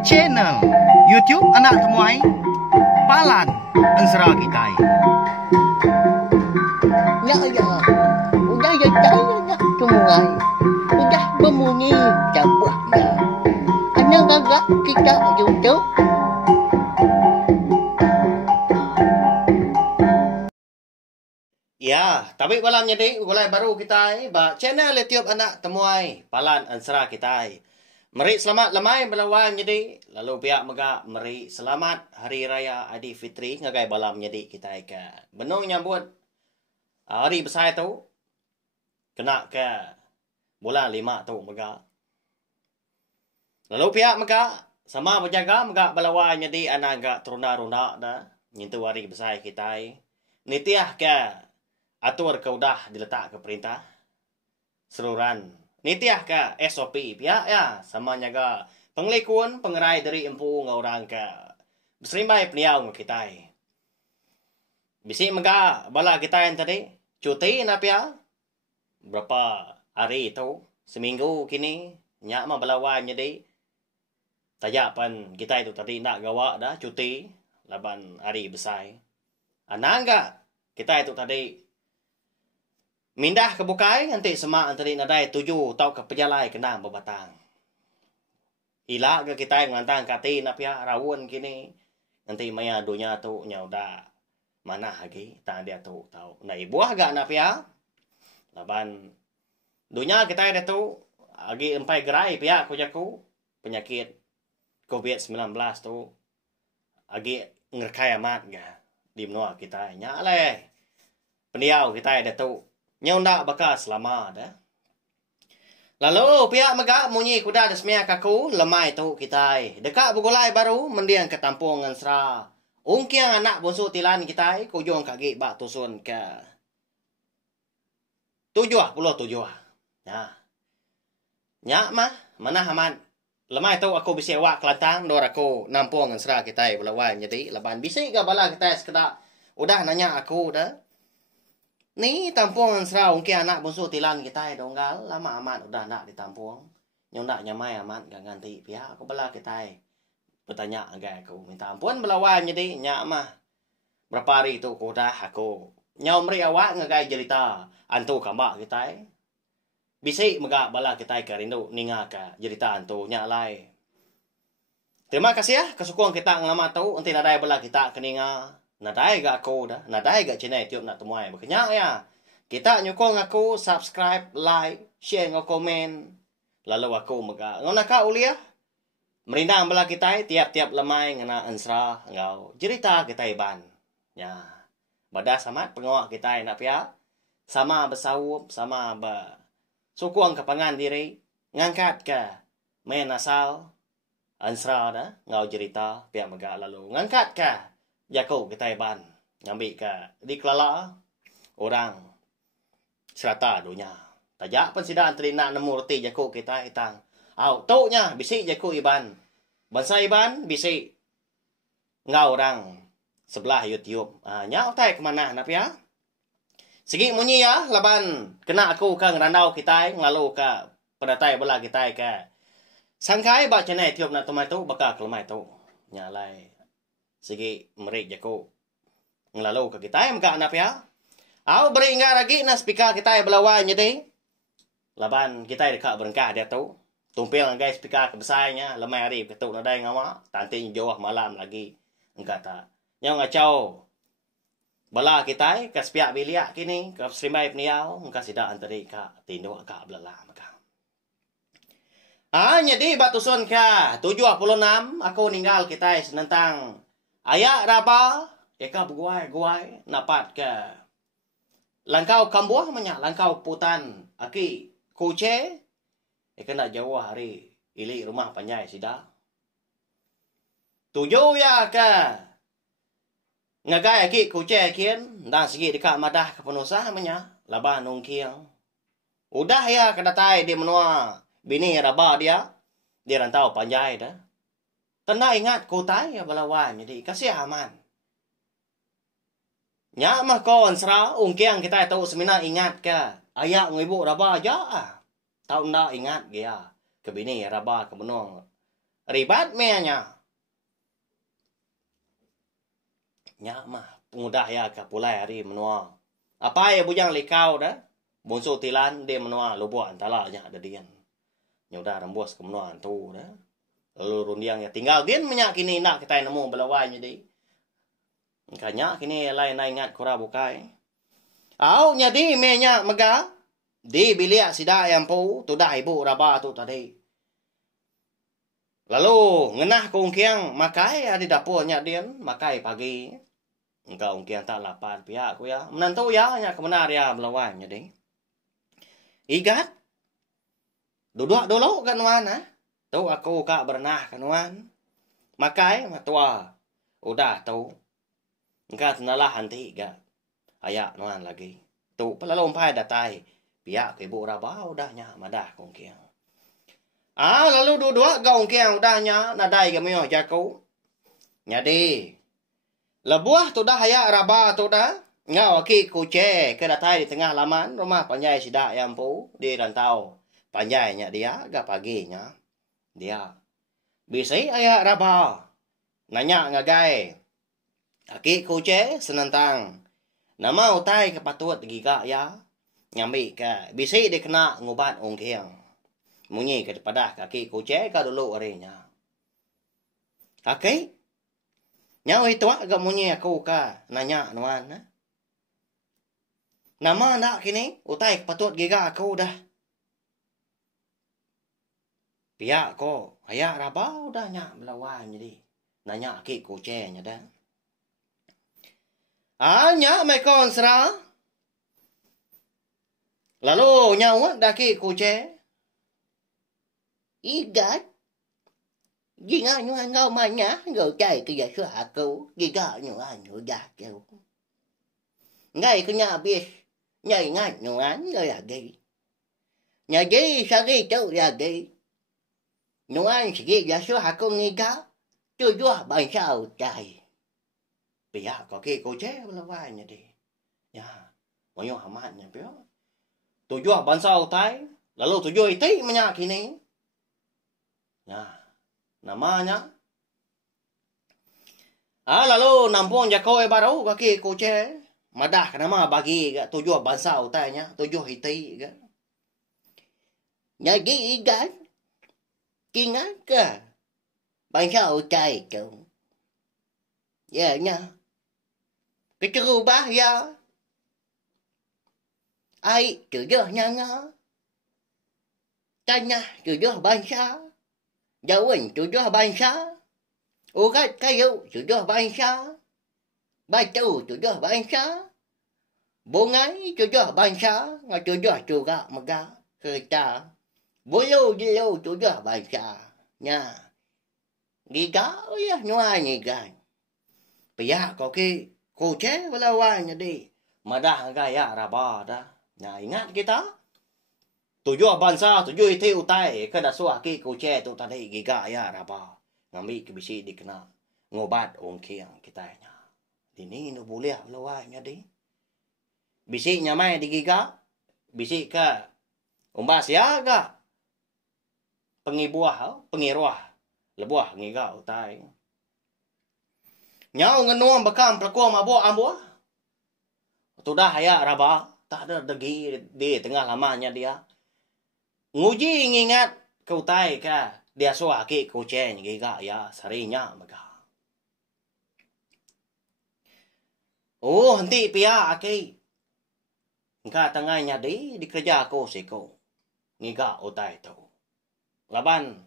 Channel YouTube anak temuai Palan Ansara Kitai. Ya ya, udah ya nak temuai, udah berbunyi cabutnya. Anak gagak kita YouTube. Ya, tapi malam jadi mulai baru kita ba channel YouTube anak temuai Palan Ansara Kitai. Mari selamat lamai belawang jadi lalu pihak mega mari selamat hari raya Aidilfitri ngagai balam jadi kita ke benung nyambut hari besar tu kena ke bulan 5 tu mega. Lalu pihak mega sama berjaga mega belawang jadi anak gak terunda-runda dah nyentuh hari besar kita. Nitiah ke atur ke udah diletak ke perintah seluruhan nitiah ke SOP pihak ya sama nyaga penglikuan pengerai dari empu ngorang ke berserimbai peniau ng kita bisi mega bala kita yang tadi cuti na pihak berapa hari itu seminggu kini nyak mah balawan jadi tajapan kita itu tadi nak gawa dah cuti laban hari besar anangga kita itu tadi mindah ke bukai nanti semak antara nadai 7 tau ke pejalai kena berbatang. Ila ke kita yang ngantang kati napia rawun kini nanti maya dunia tu nya udah mana lagi tak dia tu tahu. Nah buah gak napia laban dunia kita ada tu lagi empai gerai pia aku jaku penyakit COVID-19 tu lagi ngerkai amat ga di menua kita nyale. Pendiau kita ada tu nyonda baka selama dah. Lalu pihak mega munyi kuda desmia kaku lemai tu kita. Dekat bugulai baru mendiang ke tampung Ansara. Ungkiang anak bonsu tilan kita kujung kaki bak tusun ke 77. Nah. Nyak mah mana haman. Lemai tu aku bisa wak Kelantan dor aku nampung Ansara kita belawan jadi leban bisi ke bala kita sekedar udah nanya aku dah. Ni tampung Ansara ungki anak bonsu tilan kita donggal lama amat udah nak ditampung. Nyondak nyamai amat gak ganti pihak aku bela kita. Bertanya agak aku minta ampun belawan jadi nyak mah. Berapa hari itu aku dah aku nyomri awak ngagai cerita antu kambak kita. Bisi megak bala kita ke rindu ninga ke cerita antu nyak lai. Terima kasih ya kesukuan kita ngalamat tahu nanti nadai bala kita keninga. Nadai gak aku dah, nadai gak channel YouTube nak temuai. Makanya ya, kita nyokong aku subscribe, like, share, komen. Lalu aku mega ngau nak uliah. Merindang bala kita tiap-tiap lemai ngena Ansara ngau cerita kita iban. Ya. Badas amat pengawak kita nak pia. Sama bersaup, sama sukong kepangan diri, ngangkat ke main asal Ansara dah ngau cerita pia mega lalu ngangkat ke Jaku kita iban ngambil ke di kelala orang serata dunia. Tajak pun sidang terina nemu roti jaku kita hitang. Au toknya bisi jaku iban. Bangsa iban bisi ngau orang sebelah YouTube. Nya utai ke mana nak ya? Segi munyi ya laban kena aku ke ngerandau kita nglalu ke pedatai bola kita ke. Sangkai ba channel YouTube nak tomai tu bakal kelemai tu. Nyalai segi merik jaku ngelalu ke kita yang maka anak ya. Au beri ingat lagi na speaker kita yang belawan jadi. Laban kita dekat berengkah dia tu. Tumpil guys speaker kebesarnya lemai hari ketuk nadai ngama tanting jauh malam lagi. Engkau tak. Yang ngacau bala kita ke sepiak biliak kini ke serimai peniau engkau sidak antari ka tinduk ka belala maka. Jadi batusun ke 76 aku ninggal kita senentang ayak raba, eka berguai-guai, napat ke langkau kambuah banyak, langkau putan, aki kuce, eka nak jauh hari, ili rumah panjai sida. Tujuh ya ke ngagai aki kuce kian, dan segi dekat madah ke penusah banyak, laban nungkiang. Udah ya kedatai di menua bini raba dia rantau panjai dah. Tanda ingat kotai ya balawan jadi kasih aman. Nya mah ko Ansara ungkiang kita tahu semina ingat ke ayak ngibu raba aja. Tahu ndak ingat dia. Kebini raba kebenong. Ribat menya. Nya mah pengudah ya ka pulai hari menua. Apa ya bujang likau dah. Bonso tilan dia menua lobo antala nya ada dian. Nyoda rembos ke menua tu dah. Lalu rundiang ya tinggal dia menyak kini nak kita nemu belawai jadi. Kanya kini lain ingat kura bukai. Au nyadi menya mega. Di bilik sida yang pu tu dah ibu raba tu tadi. Lalu ngenah kongkiang makai ada dapurnya dia makai pagi. Engkau kongkiang tak lapar pihak ku ya. Menantu ya nya kebenar ya belawai jadi. Igat. Duduk dulu kan wan ha. Tu aku kak berenah kan wan. Makai matua. Udah tu. Engkau tenalah hanti ga. Ayak wan lagi. Tu pelalompai datai. Pihak ke ibu raba udahnya madah kongkiang. Lalu dua-dua kongkiang udahnya nadai gamio jaku. Jadi lebuah tu dah ayak raba tu dah. Ngau aki kuce ke datai di tengah laman rumah panjai sidak yang pu di rantau. Panjainya dia ga paginya. Dia bisa ayak raba. Nanya ngagai. Aki kuce senentang. Nama utai kepatut giga ya. Nyambi ka bisi dia kena ngubat ongkiang. Munyi ke pada kaki kuce ka dulu arinya. Okey. Nyau itu agak munyi aku ka nanya nuan. Nama nak kini utai patut giga aku dah. Pihak ko ayak raba udah nya melawan jadi. Nanya kaki kuce nya dah. Nya mekon sera. Lalu nyawa daki kuce. Igat. Giga nyu ngau manya ngau cai ke ya su aku. Giga nyu nyu da kêu. Ngai ku nya bis. Nhai ngai nyu an ngau ya gi. Nya gi sa gi tu ya gi. Nyu an si ya su aku ngiga. Tu jua ban sao cai. Pia có cái kuce là vai nya di. Ya. Moyo hamat nya pio. Tujuh bangsa utai, lalu tujuh itu menyak ini. Ya, namanya. Lalu nampung jakoy baru kaki kuce. Madah nama bagi tujuh bangsa utainya, tujuh itu. Jadi ikan, kingat ke bangsa utai tu. Ya, nya. Kecerubah ya. Ai tujuh nyanga. Tanya tujuh bangsa. Jauhin tujuh bangsa. Urat kayu tujuh bangsa. Batu tujuh bangsa. Bungai tujuh bangsa. Nga tujuh juga megah. Kereta. Bulu jelu tujuh bangsa. Nya. Giga ya nuan gigan. Pihak koki kuce walawan jadi. Madah gaya raba dah. Nah, ingat kita. Tujuh bangsa, tujuh itu utai. Kada suah ki kuce tu tadi giga ya raba. Ngambil ke bisi dikena ngobat ongkiang kita nya. Dini no boleh lawanya di. Bisi nyamai di giga. Bisi ke umbas ya ga. Pengibuah, pengiruah. Lebuah ngiga utai. Nyau ngenuang bekam pelakua mabuk ambuah. Tu dah ya raba. Tak ada degi di tengah lamanya dia. Nguji ngingat kau tai ka dia suah ki kucing giga ya sarinya mega. Oh henti pia aki. Engka tengahnya di kerja ko siko. Ngiga utai tu. Laban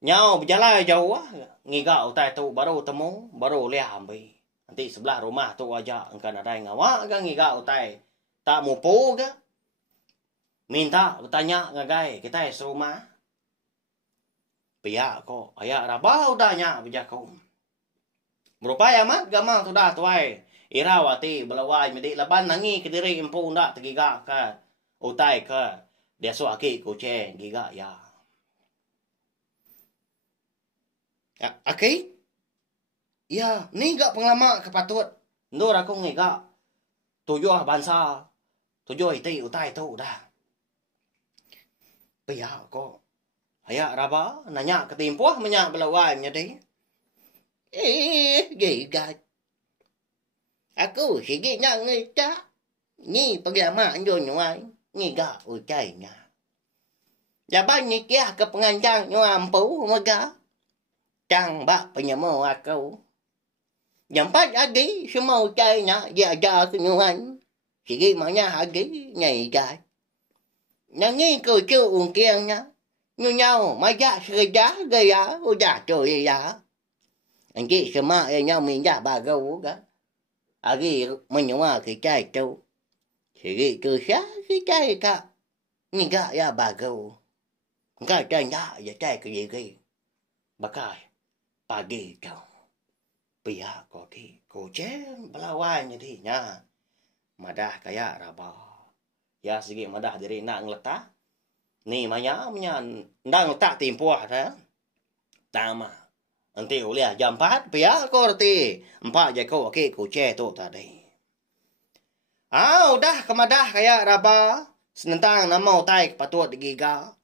nyau berjalan jauh ngiga utai tu baru temu baru lihat ambil. Nanti sebelah rumah tu aja engkau ada yang ngawak kan ngiga utai. Tak mupu ke? Minta bertanya ngagai kita serumah. Pihak ko ayak raba udahnya bijaku. Berupaya mat gamang tu dah tuai. Irawati belawai medi laban nangi ke diri empu ndak tegiga ke utai ke dia suaki kucing giga ya. Okey. Ya, ni gak pengalaman kepatut. Nur aku ngiga. Tujuh bangsa. Tujuh itu utai tu dah. Pihak ko Ayak raba nanya ketimpuh menyak belawai jadi. Gigat. Aku sige nga ngita. Ni pagyamaan yun ay. Ngiga ucay nga. Laban ni kaya ke pengancang nyo ampu maga. Cang ba penyemo aku. Jampat agi semua ucay na jaja kenyuhan. Sige manya agi nyai gat. Nangi ko chu ungkiang na. Nyo nhau maja sereja gaya udah to ya. Anji semua yang minja bagau ga. Agi menyua ke cai tu. Sige ke sia ke cai ka. Ngiga ya bagau. Enggak ada ya cai ke gigi. Bakai pagi kau. Pihak koki kucing belawan jadi nya. Madah kaya raba. Ya sige madah diri nak ngeletak. Ni manya ndang letak timpuah dah. Tama. Nanti uliah jam 4 pihak kau reti. 4 je kau okey kucing tu tadi. Udah kemadah kaya raba. Senentang nama utai patut digiga.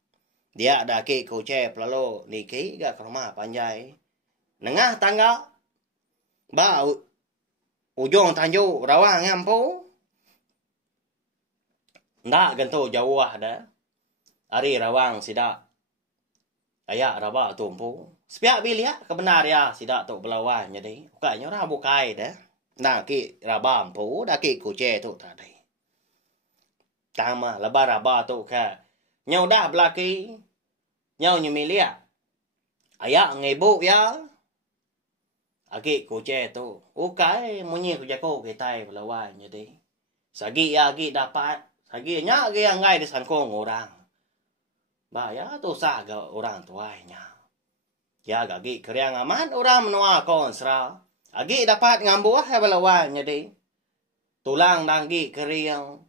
Dia ada ke kucing pelalo niki ga ke rumah panjai. Nengah tangga. Ba ujung tanjuk rawang ngampu. Ndak ganto jauh dah. Ari rawang sidak. Ayak raba tumpu. Sepiak bilia kebenar ya sidak tu belawan jadi. Ukanya ora bukai dah. Nah ki raba ampu dah ki kucing tu tadi. Tama lebar raba tu ka. Nyau dah belaki. Nyau nyemilia. Ayak ngebuk ya. Agi kucing tu. Ukai munyi kujako kita belawan jadi. Sagi ya agi dapat. Sagi nya agi yang ngai disangkong orang. Bahaya tu saga orang tuanya. Ya gagi keriang aman orang menua konsra. Agi dapat ngambuah ya belawan jadi. Tulang danggi keriang.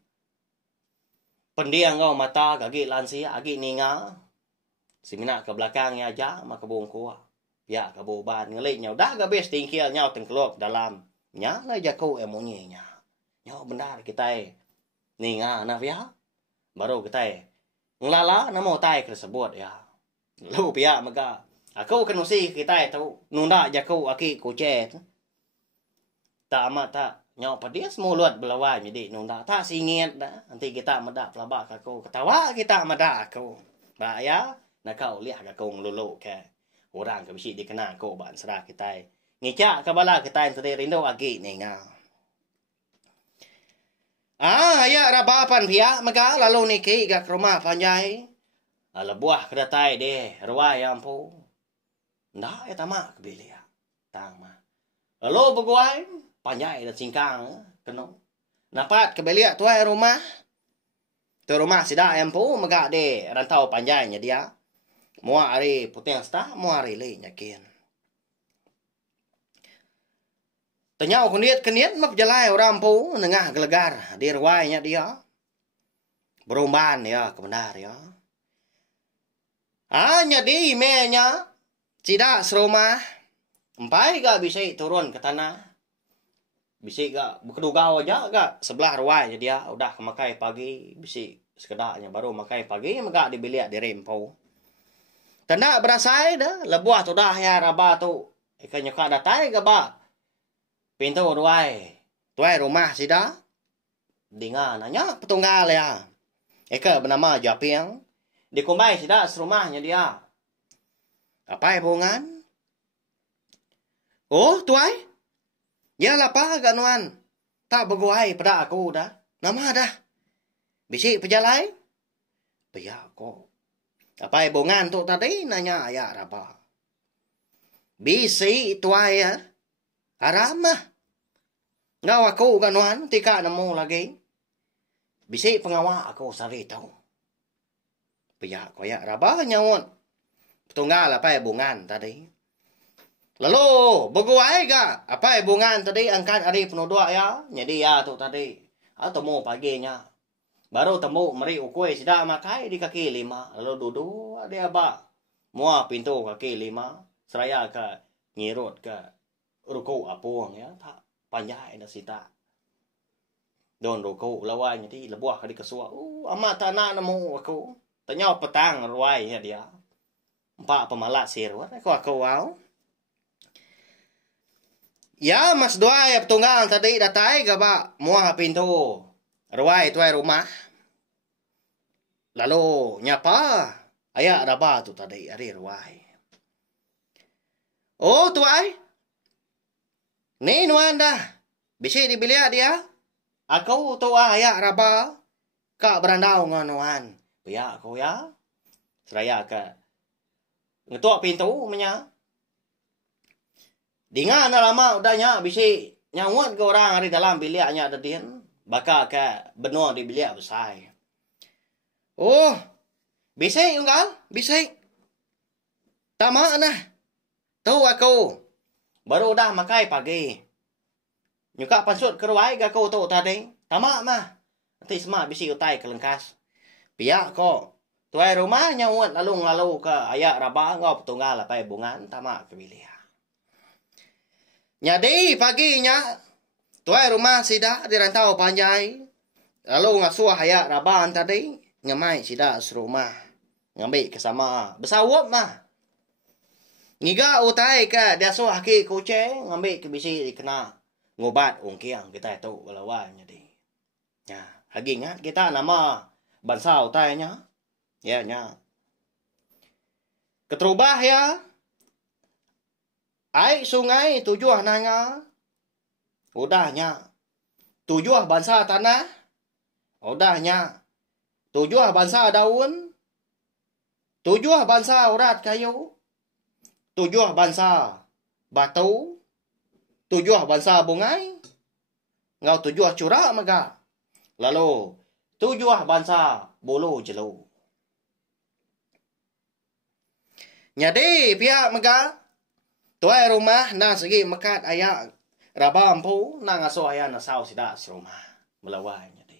Pendiang kau mata gagi lansia agi ninga. Simina ke belakang ya aja maka bungku. Ya ke boban ngelik nyau dah gabes tingkil nyau tengkelok dalam. Nya lah jaku emonyinya. Nyau benar kita ninga na ya. Baru kita nglala namo tai tersebut ya. Lu pia maka aku kenusi kita itu nunda jaku aki kucet. Tak amat tak nyau padias mulut belawan jadi nunda tak singit dah. Nanti kita medak pelabak aku ketawa kita medak aku. Ba ya nak kau lihat aku ngelulu ke orang ke bisi dikenal aku ban serah kita. Ngicak ke bala kita tadi rindu aki ninga. Ya rabapan pihak maka lalu niki ke rumah panjai. Lebuah kedatai deh ruai ampu. Ndak ya tamak kebilia. Tama. Lalu beguai panjai dan singkang keno. Napat kebelia tuai rumah. Tu rumah sida ampu maka de rantau panjainya dia. Mua hari putih sta, mua hari le nyakin. Tanyau keniat mak jalai orang pu nengah gelegar di ruainya dia. Berumban ya kebenar ya. Jadi imenya tidak serumah. Empai gak bisa turun ke tanah. Bisa gak kedugau aja gak sebelah ruainya dia udah kemakai pagi bisa sekedarnya baru makai pagi maka dibiliak di rempau. Tanda berasai dah lebuah tu dah ya raba tu. Ikannya kak datai gak ba. Pintu ruai. Tuai rumah sida. Dengar nanya petunggal ya. Eka bernama Japiang. Dikumbai sida serumahnya dia. Apa hubungan? Oh tuai. Ya lapa ganuan. Tak beguai pada aku dah. Nama dah. Bisi pejalai. Paya kok. Apa hubungan tu tadi nanya ayah raba. Bisi tuai ya. Aramah. Ngau aku ganuan tika nemu lagi. Bisi pengawal aku sari tahu. Pihak koyak raba nyawon. Petunggal apa hubungan tadi. Lalu beguai ga apa hubungan tadi angkat hari penuduk ya. Jadi ya tu tadi. Temu paginya. Baru temu meri ukui sudah makai di kaki 5. Lalu duduk dia apa. Mua pintu kaki 5. Seraya ke ngirut ke ruku apuang ya. Tak panjai dah sita. Don ruku lawan jadi lebuah ke di kesua. Amat tanah nemu aku. Tanya petang ruainya dia. Empat pemalak sirwat. Aku wow. Ya mas dua ya petunggang tadi datai gaba muah pintu. Ruai tuai rumah. Lalu nyapa. Ayak raba tu tadi hari ruai. Oh tuai. Ni nuan dah. Bisi dibeli dia. Aku tu ayak raba. Kak berandau nganuan. Ya aku ya. Seraya ke. Ngetuk pintu menya. Dengan lama udahnya bisi nyawat ke orang hari dalam biliknya ada dia. Baka ke benua di bilik besar. Oh. Bisi unggal. Bisi. Tama nah. Tu aku. Baru dah makai pagi. Nyuka pansut keruai ke aku tu tadi. Tama mah. Nanti semua bisi utai ke lengkas. Pihak kok. Tuai rumah nyawat lalu ke ayak raba ngop tunggal lapai bungan tamak ke bilik. Jadi paginya tuai rumah sida dirantau panjai. Lalu ngasuh ayak raban tadi ngamai sida serumah. Ngambil ke sama besawap mah. Ngiga utai ke dia suah ki kucing ngambil ke bisi dikena ngobat ungkiang kita itu balawan jadi. Ya, lagi ingat kita nama bangsa utainya. Ya, nya. Keterubah ya. Air sungai tujuh nanga. Udahnya. Tujuh bangsa tanah. Udahnya. Tujuh bangsa daun. Tujuh bangsa urat kayu. Tujuh bangsa batu. Tujuh bangsa bungai. Ngau tujuh curah mega. Lalu tujuh bangsa bulu jelu. Jadi pihak mega tuai rumah na segi mekat ayak raba ampu na ngasuh ayak na sao sida serumah melawai jadi.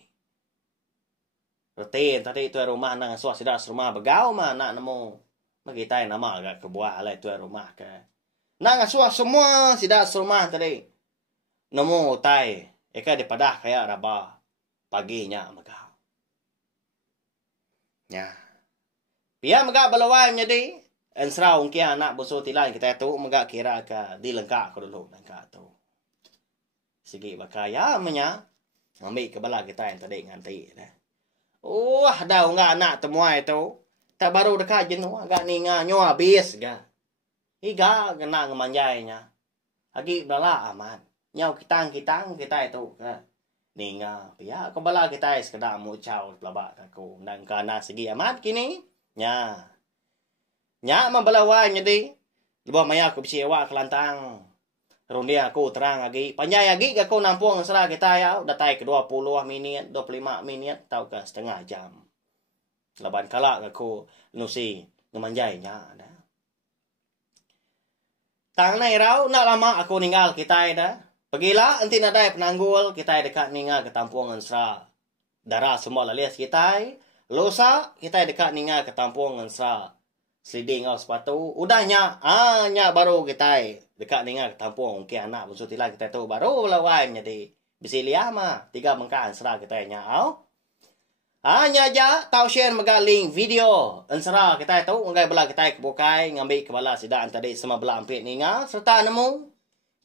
Rutin tadi tuai rumah na ngasuh sida serumah begau mah nak nemu magitai nama agak kebuah alai tuai rumah ke. Na ngasuh semua sida serumah tadi. Nemu utai eka dipadah kayak raba paginya megau. Ya. Pihak mega belawai jadi ensra ungkia anak busu tilan kita tu megak kira ke di lengkap ko dulu lengkap tu. Sigi bakaya menya ambil ke bala kita yang tadi nganti dah. Oh dah unga anak temuai tu. Tak baru dekat jenuh agak ninga nyo habis ga. Iga kena ngemanjainya. Lagi bala aman. Nyau kitang kita itu ka. Ninga pia ko bala kita sekedar mu cau pelabak aku nang kana segi amat kini. Nya. Nya membelawan jadi lebah maya aku bisi awak kelantang. Rundia aku terang lagi. Panjai lagi aku nampung serah kita ya. Datai ke 20 minit, 25 minit tau ke setengah jam. Laban kalak aku nusi ngemanjainya. Tang nai rau nak lama aku ninggal kita dah. Pergilah nanti nadai penanggul kita dekat ninggal ke tampungan serah. Darah semua lalias kita. Losa kita dekat ninggal ke tampungan serah. Sliding au sepatu. Udahnya. Nya baru kita dekat dengan tampung. Mungkin anak busuk tilah kita tu baru lawai menjadi. Bisi liah mah. 3 mengkaan serah kita nya au. Nya aja. Tau share megaling video. Ensera kita tu. Ngai bela kita kebukai. Ngambil kepala sidaan tadi. Semua bela ampit ninga. Serta nemu.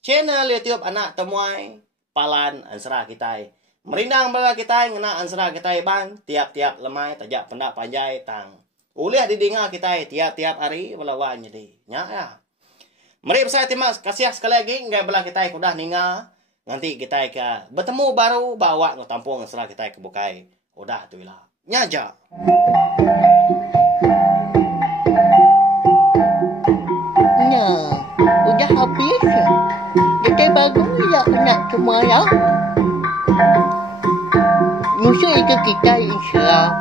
Channel YouTube anak temuai. Palan ensera kita. Merindang bela kita. Ngena ensera kita ban. Tiap-tiap lemai. Tajak pendak panjai tang. Ulih didengar kita tiap-tiap hari belawan jadi. Nya ya. Mari saya terima kasih sekali lagi ngai bela kita kudah ninga. Nanti kita ke bertemu baru bawa ngetampung serah kita ke bukai. Udah tu lah. Nya aja. Nah, udah habis. Kita bagus ya nak semua ya. Musuh itu kita insya